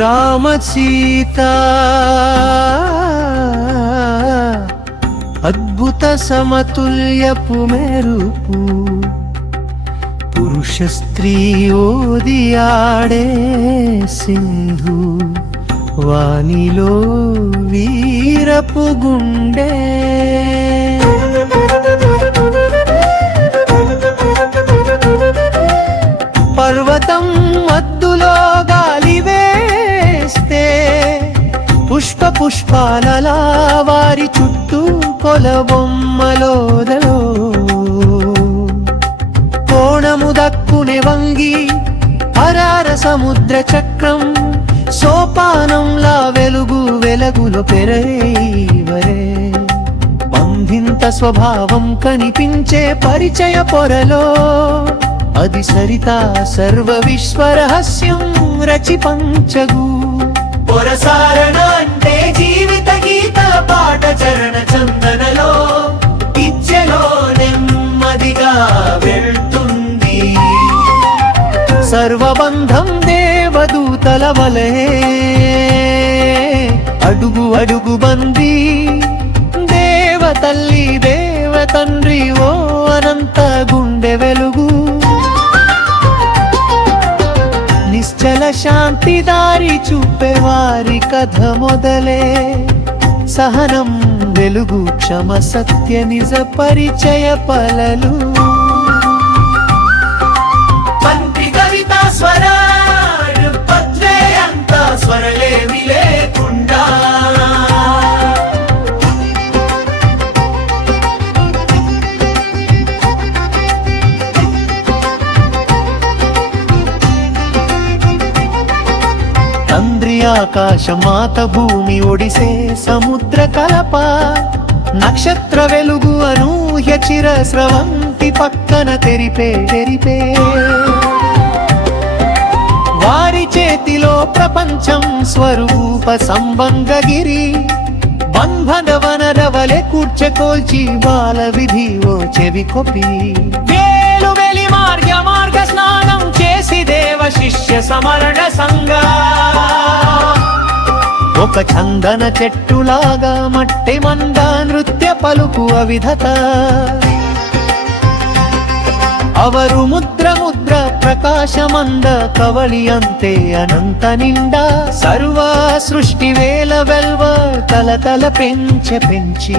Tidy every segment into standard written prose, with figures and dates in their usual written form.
రామ సీతా అద్భుత సమతుల్యపు మెరుపు పురుష స్త్రీ ఓదియాడే సింధు వానిలో వీరపు గుండె పర్వతం మద్దులో గాలి వేస్తే పుష్ప పుష్పాలలా వారి చుట్టూ కొలబొమ్మలోదలో కోణము దక్కునే వంగి అరార సముద్ర చక్రం సోపానంలా వెలుగు వెలుగులో పెరవరే బంధింత స్వభావం కనిపించే పరిచయ పొరలో అది సరితా సర్వ విశ్వరహస్యం రచి పంచగు పొరసారణ అంటే జీవిత గీత పాట చరణ చందనలో ఇచ్చెలో నెమ్మదిగా వెళ్తుంది సర్వబంధం దేవదూతల వలే అడుగు అడుగు బందీ దేవతల్లి దేవతండ్రి ఓ అనంత గుండె వెలుగు నిశ్చల శాంతి దారి చూపేవారి కథ మొదలే సహనం వెలుగు క్షమ సత్య నిజ పరిచయ పలలు పంక్తి కవిత స్వర పద్వే అంత స్వరలేమి లేకుండా తండ్రి ఆకాశ మాత భూమి ఒడిసే సముద్ర కలప నక్షత్ర వెలుగు అనూహ్య చిర స్రవంతి పక్కన తెరిపే వారి చేతిలో ప్రపంచం స్వరూప సంబంగగిరి బంధన వనరవలె కూర్చకోల్చి బాల విధి ఓ చెవి కొపి వేలు వెలి మార్గ స్నానం చేసి దేవ శిష్య సమరణ సంగ ఒక చందన చెట్టులాగా మట్టి మంద నృత్య పలుకు అవిధత ಅವರು ಮುದ್ರ ಪ್ರಕಾಶಮಂದ ಕವಳಿಯಂತೆ ಅನಂತ ನಿಂಡ ಸರ್ವ ಸೃಷ್ಟಿ ವೇಲ వెల్వ తల పెంచి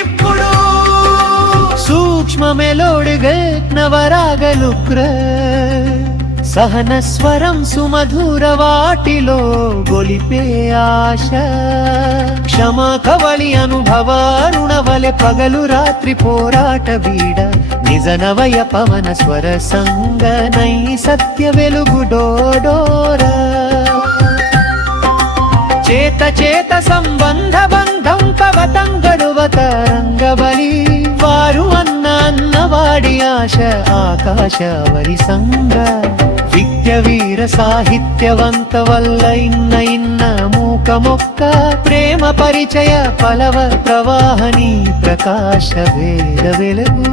ఇప్పుడు సూక్ష్మ మెలోడిగల్ నవరాగలుగ్ర సహన స్వరం సుమధుర వాటిలో గొలిపే ఆశ క్షమ కవళి అనుభవ రుణవలె పగలు రాత్రి పోరాట వీడ నిజ నవయ పవన స్వర సంగ నై సత్య వెలుగు డోడోర చేత సంబంధ బంధం కవతం గడువత రంగబలి వారు అన్నవాడి ఆశ ఆకాశవరి సంగ విద్య వీర సాహిత్యవంత వల్ల ఇన్న మూక మొక్క ప్రేమ పరిచయ పలవ ప్రవాహని ప్రకాశ వేద వెలుగు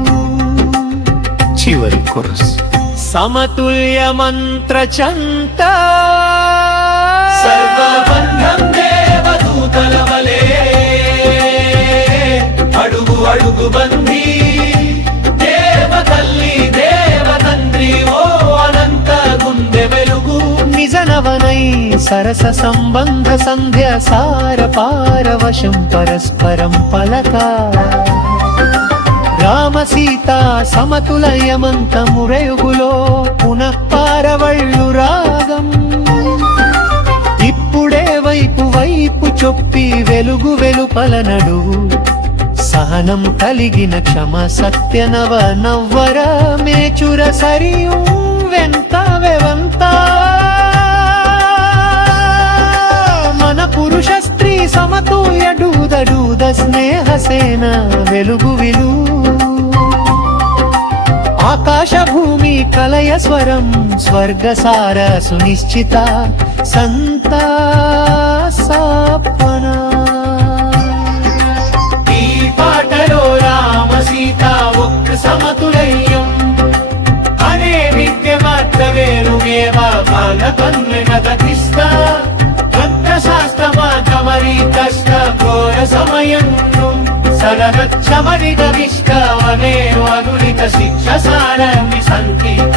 చివరి కొరస్ సమతుల్య మంత్ర చంత సర్వబంధం దేవదూతల వలే అడుగు అడుగు బంధీ దేవతల్లి దేవతండ్రి ఓ అనంత గుండె వెలుగు నిజనవనై సరస సంబంధ సంధ్య సార పారవశం పరస్పరం పలక రామ సీతా సమతులయమంత మురయుగులో పునః పారవళ్ళు రాగం ఇప్పుడే వైపు చొప్పి వెలుగు వెలుపల నడువు సహనం కలిగిన క్షమ సత్య నవ నవ్వర మేచుర సరియు వెంత వెవంత మన పురుష స్త్రీ సమతుల్య డూద స్నేహ సేన వెలుగు విలు ఆకాశ భూమి కలయ స్వరం స్వర్గసార సునిశ్చిత సంత సాపన ఈ పాటలో రామ సీత ఒక్క సమతుల్యం అనే విద్య మాత్రమే ಕನ್ವೆನಗತಿಸ್ತ ಶಾಸ್ತ್ರವಾದವರಿ ಕಷ್ಟ ಘೋರ ಸಮಯನ್ನು ಸರನಚ್ಚಮರಿಗವಿಷ್ಟವನೇ ಅನುರಿತ ಶಿಕ್ಷ ಸಾರಮಿ ಸಂಕೀತ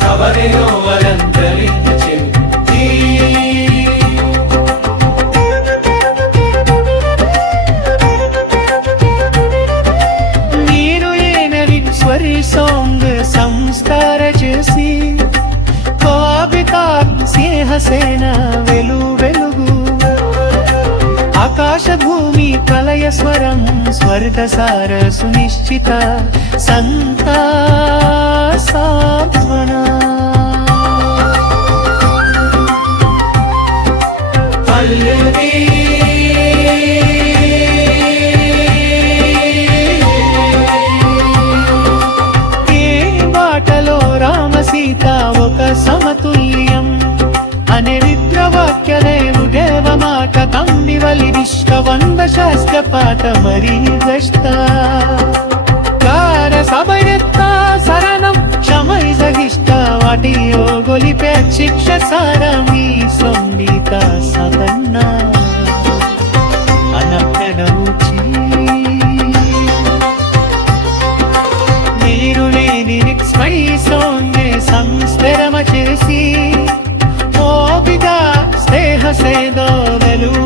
ಸವರೆಯೋ ವರಂತರಿತ ಚಿಂತಿ ನೀರು ಏನರಿನ್ ಸ್ವರಿ ಸಾಂಗ್ ಸಂಸ್ಕಾರ చేసి కోబితా స్నేహసేన వెలుగు ఆకాశ భూమి కలయ స్వరం స్వర్గసార సునిశ్చిత సంత సాత్వన పల్లవి సీత ఒక సమతుల్యం అనే విద్రవాక్యదేవుదేవ మాట కంబివలి విశ్వవంద శాస్త్ర పాఠ మరీ గష్ట కార సభయత్త శరణం క్షమై సగిష్ట వాటియో గొలిపే శిక్ష సారమీ సంగీత సదన్న అనపెడముచి నీరు లేని నిక్స్మై సోంగే సంస్కరమ చేసి ఓపిక స్నేహ సేదో వెలుగు